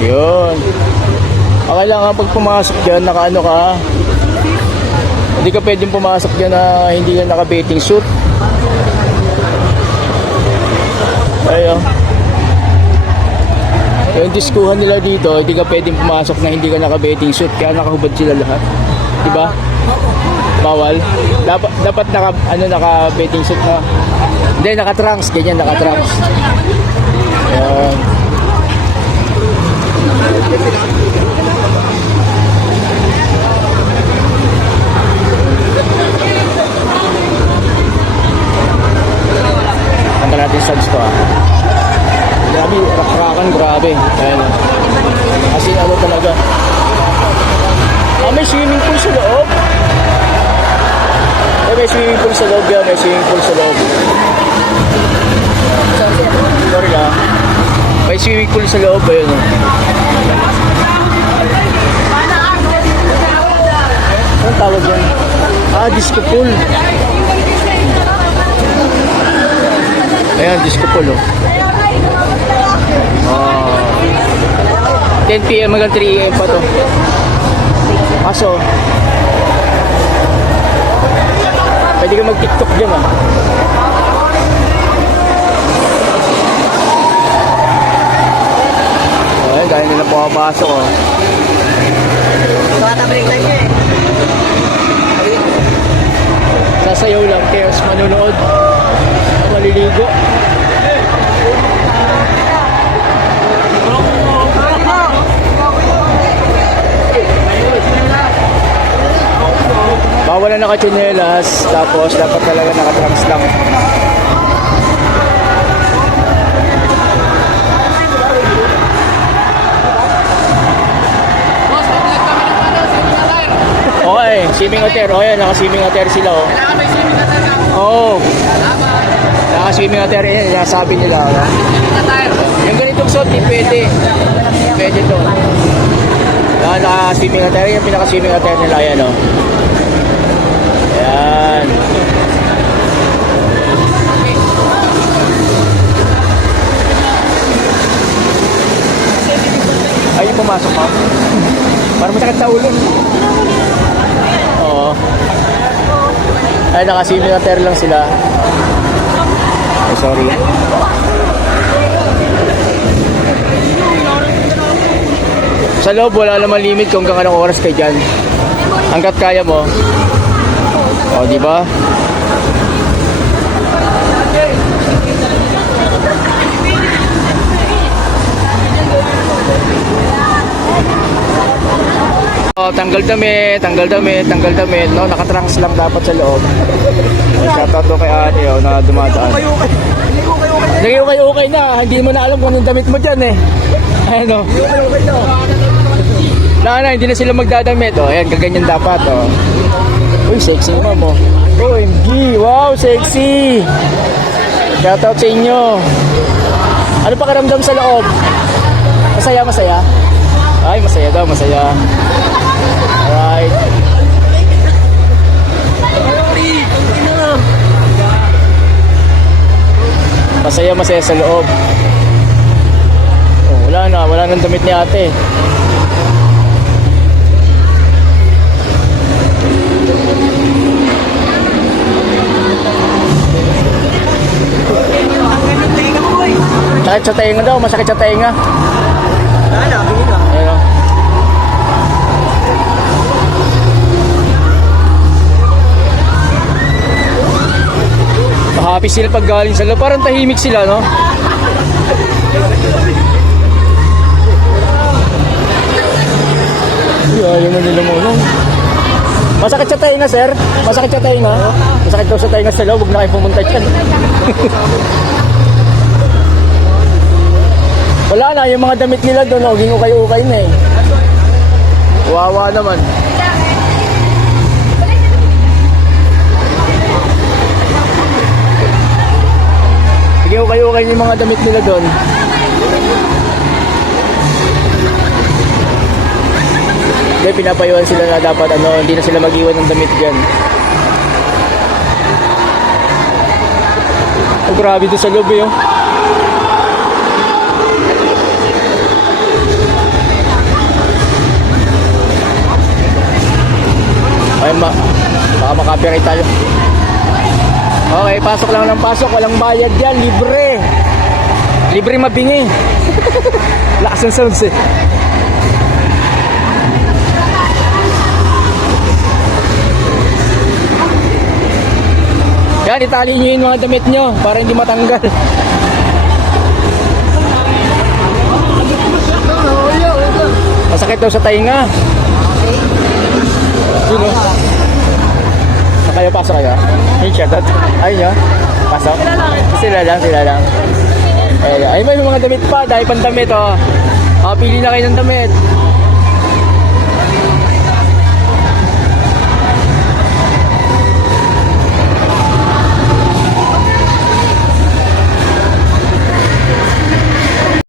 Yun. Ang kailangan pag pumasok dyan, naka ano ka, hindi ka pwedeng pumasok dyan na hindi ka naka-bathing suit. Ayun. Yung diskuhan nila dito, hindi ka pwedeng pumasok na hindi ka naka-bathing suit, kaya nakahubad sila lahat. Di ba? Bawal. Dapat dapat naka ano naka bathing suit na. Hindi naka trunks, ganyan naka trunks. Tanggal natin subs to ah. Grabe, rakrakan, grabe. Ayan. oh. Kasi ano talaga. Ah, may swimming pool sa loob. Eh. May swimming pool sa loob. Sorry ah. Pool sa loob. Ayun oh. Anong tawag yan? Ah, disco pool. Ayan, disco pool oh. Ah. 10 p.m. hanggang 3 a.m. pa to. Kaso, pwede ka mag-tiktok dyan ah. Ay, dahil nila pumapasok oh. Bata break time niya eh. Sasayaw lang, tears manunood. Maliligo. Bawal na nakachinelas, tapos dapat talaga nakatrunks lang. Swimming attire. Oh, yan, naka-swimming attire sila, oh. Kailangan may swimming na tayo. Oo. Oh, naka-swimming attire yan, sinasabi nila. Oh. Yung ganitong suot, di pwede. Pwede to. Naka-swimming attire. Yung pinaka-swimming attire nila, yan, oh. Yan. Ay, yung pumasok ka? Para masakit sa ulo. Ay, naka-swimming attire lang sila. Ay, sorry. Sa loob, wala naman limit kung hanggang anong oras kayo dyan. Hanggat kaya mo. O, di ba? O, tanggal damit, tanggal damit, tanggal damit, no? Nakatrunks lang dapat sa loob. Shoutout to kay ate, oh, na dumadaan. Okay na. Hindi mo na alam kung anong damit mo dyan eh. Ayun o. Hindi ko kayo kayo. Na, na, hindi na sila magdadamit. O, ayan, kaganyan dapat o. Uy, sexy naman mo. OMG, wow, sexy. Shoutout sa inyo. Ano pa karamdam sa loob? Masaya, masaya? Ay, masaya daw, masaya. Masaya, masaya sa loob. Oh, wala na, wala nang damit ni ate. Sakit sa tenga daw, masakit sa tenga. Ano, Happy sila pag galing sa loob. Parang tahimik sila, no? Ay, ayaw na nila mo, Masakit sa tainga, sir? Masakit sa tainga? Masakit daw sa tainga sa loob. Huwag na kayo pumunta dyan. Wala na, yung mga damit nila doon, oh, ukay-ukay na eh. Wawa naman. Sige, okay-okay yung mga damit nila doon. Hindi, pinapayuhan sila na dapat ano, hindi na sila mag-iwan ng damit dyan. Oh, grabe to sa loob eh, oh. Ayun, ma baka makapirate tayo. Okay, pasok lang ng pasok. Walang bayad yan. Libre. Libre mabingi. Lakas ng sounds eh. Yan, itali nyo yung mga damit nyo para hindi matanggal. Masakit daw sa tainga. Yun o. Kayo? Pasok kayo? Hey, shoutout. Ayun nyo. Pasok. Sila lang, sila lang. Ayun, ay may mga damit pa. Dahil pang damit, oh. Oh, pili na kayo ng damit.